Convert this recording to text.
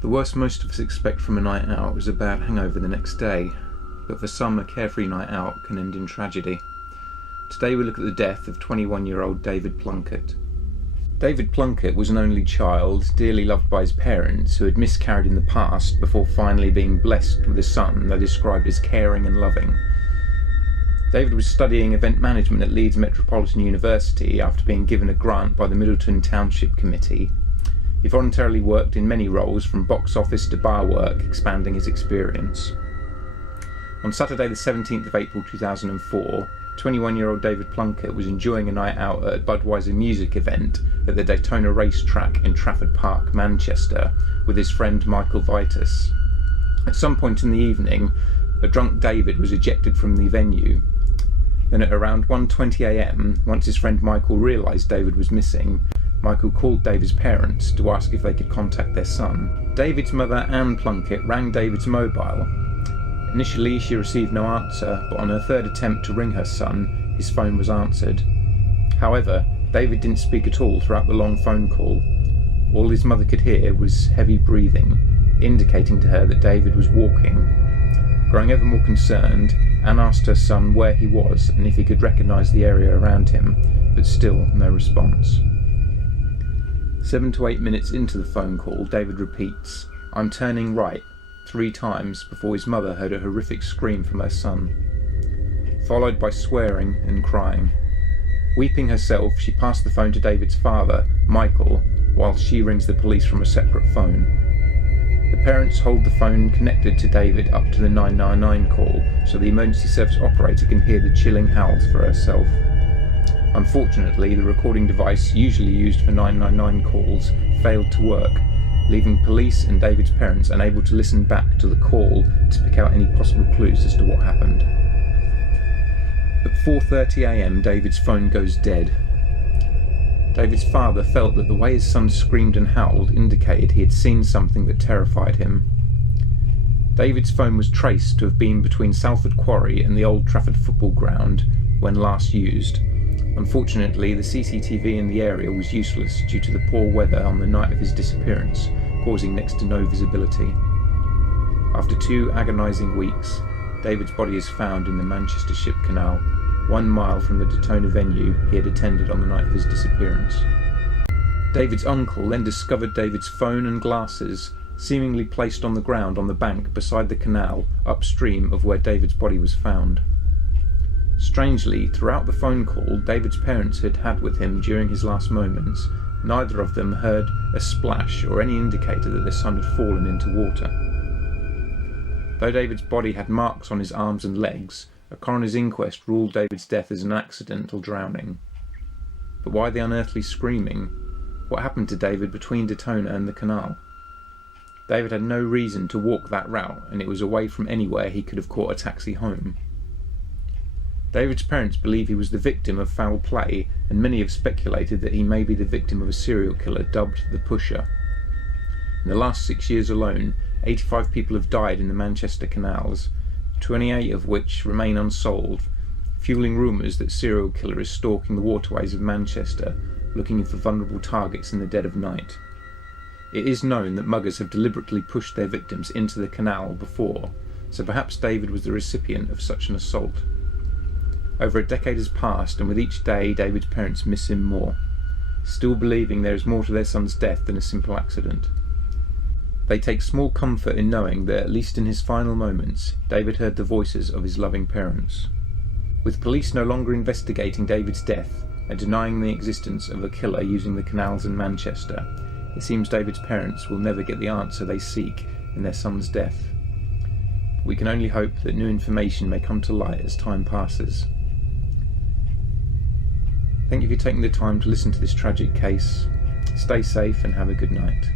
The worst most of us expect from a night out is a bad hangover the next day, but for some a carefree night out can end in tragedy. Today we look at the death of 21-year-old David Plunkett. David Plunkett was an only child, dearly loved by his parents, who had miscarried in the past before finally being blessed with a son they described as caring and loving. David was studying event management at Leeds Metropolitan University after being given a grant by the Middleton Township Committee. He voluntarily worked in many roles, from box office to bar work, expanding his experience. On Saturday the 17th of April 2004, 21-year-old David Plunkett was enjoying a night out at a Budweiser music event at the Daytona racetrack in Trafford Park, Manchester, with his friend Michael Vitus. At some point in the evening, a drunk David was ejected from the venue. Then at around 1:20 a.m, once his friend Michael realised David was missing, Michael called David's parents to ask if they could contact their son. David's mother, Anne Plunkett, rang David's mobile. Initially she received no answer, but on her third attempt to ring her son, his phone was answered. However, David didn't speak at all throughout the long phone call. All his mother could hear was heavy breathing, indicating to her that David was walking. Growing ever more concerned, Anne asked her son where he was and if he could recognise the area around him, but still no response. 7 to 8 minutes into the phone call, David repeats, "I'm turning right," 3 times before his mother heard a horrific scream from her son, followed by swearing and crying. Weeping herself, she passed the phone to David's father, Michael, while she rings the police from a separate phone. The parents hold the phone connected to David up to the 999 call so the emergency service operator can hear the chilling howls for herself. Unfortunately, the recording device usually used for 999 calls failed to work, leaving police and David's parents unable to listen back to the call to pick out any possible clues as to what happened. At 4:30 a.m, David's phone goes dead. David's father felt that the way his son screamed and howled indicated he had seen something that terrified him. David's phone was traced to have been between Salford Quarry and the Old Trafford football ground when last used. Unfortunately, the CCTV in the area was useless due to the poor weather on the night of his disappearance, causing next to no visibility. After 2 agonising weeks, David's body is found in the Manchester Ship Canal, 1 mile from the Daytona venue he had attended on the night of his disappearance. David's uncle then discovered David's phone and glasses, seemingly placed on the ground on the bank beside the canal, upstream of where David's body was found. Strangely, throughout the phone call David's parents had had with him during his last moments, neither of them heard a splash or any indicator that their son had fallen into water. Though David's body had marks on his arms and legs, a coroner's inquest ruled David's death as an accidental drowning. But why the unearthly screaming? What happened to David between Daytona and the canal? David had no reason to walk that route, and it was away from anywhere he could have caught a taxi home. David's parents believe he was the victim of foul play, and many have speculated that he may be the victim of a serial killer dubbed the Pusher. In the last 6 years alone, 85 people have died in the Manchester canals, 28 of which remain unsolved, fueling rumours that serial killer is stalking the waterways of Manchester, looking for vulnerable targets in the dead of night. It is known that muggers have deliberately pushed their victims into the canal before, so perhaps David was the recipient of such an assault. Over a decade has passed, and with each day David's parents miss him more, still believing there is more to their son's death than a simple accident. They take small comfort in knowing that, at least in his final moments, David heard the voices of his loving parents. With police no longer investigating David's death and denying the existence of a killer using the canals in Manchester, it seems David's parents will never get the answer they seek in their son's death. We can only hope that new information may come to light as time passes. Thank you for taking the time to listen to this tragic case. Stay safe and have a good night.